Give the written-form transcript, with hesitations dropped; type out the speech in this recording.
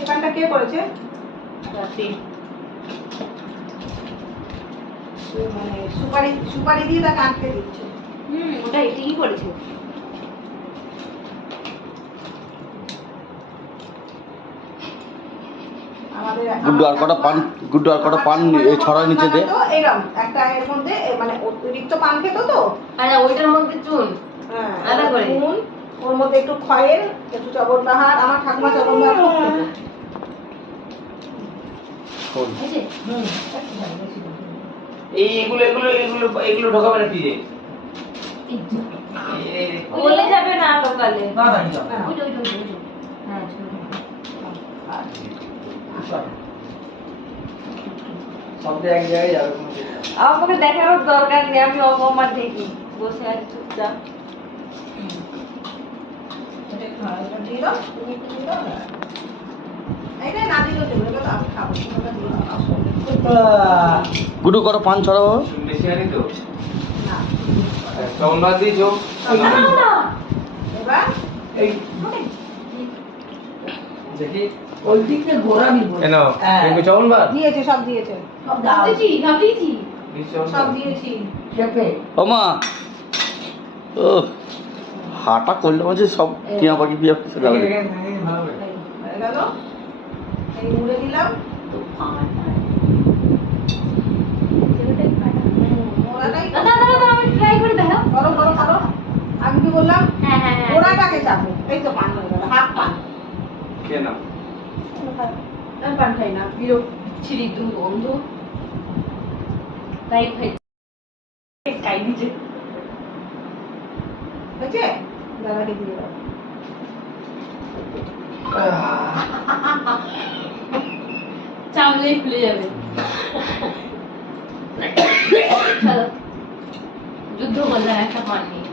এখানটা কে করেছে? মানে সুপারি সুপারি দিয়ে তাকে আটকে দিচ্ছে। ওটা এটাই করেছে। গুড্ডু আর কটা পান এই ছড়ায় নিচে দে। এরকম একটা এর মধ্যে মানে অতিরিক্ত পান খেত তো, আরে ওইটার মধ্যে চুন আলাদা করে চুন, ওর মধ্যে একটু খয়ের, একটু চবনবাহার, আমার ঠাকুমা চবনবাহার খুব খেত। এগুলো ঢোকাবে না ফ্রিজে। বলে যাবে না ঢোকালে। সবটা এক জায়গায় যাবে। আমাকে দেখানোর দরকার নেই, আমি অকমার দেখি বসে আছি চুপচাপ। গুড্ডু কটা পান ছড়াবো? বেশি আনি তো চন্দন দিয়েছো এই দেখি ওই দিকে ঘোরাবি কেন তুমি চন্দন বাদ দিয়েছে, সব দিয়েছে, সব দাও সব দিয়েছি। চেপে ও মা, ও হাঁটা করলে মাঝে সব টিয়া পাখি পিয়া পিছে যাবে। হয়ে গেল, এই মুড়ে দিলাম। করো করো করো, আমি কি বললাম? ওরাটাকে চাপো, এই তো পান হয়ে গেল, হাফ পান। কেন আমি পান খাই না, বিচ্ছিরি দুর্গন্ধ, তাই খাই দিচ্ছে। হয়েছে? দাদাকে দিয়ে দাও। চামড়াই খুলে যাবে। চলো, যুদ্ধ করলাম একটা পান নিয়ে।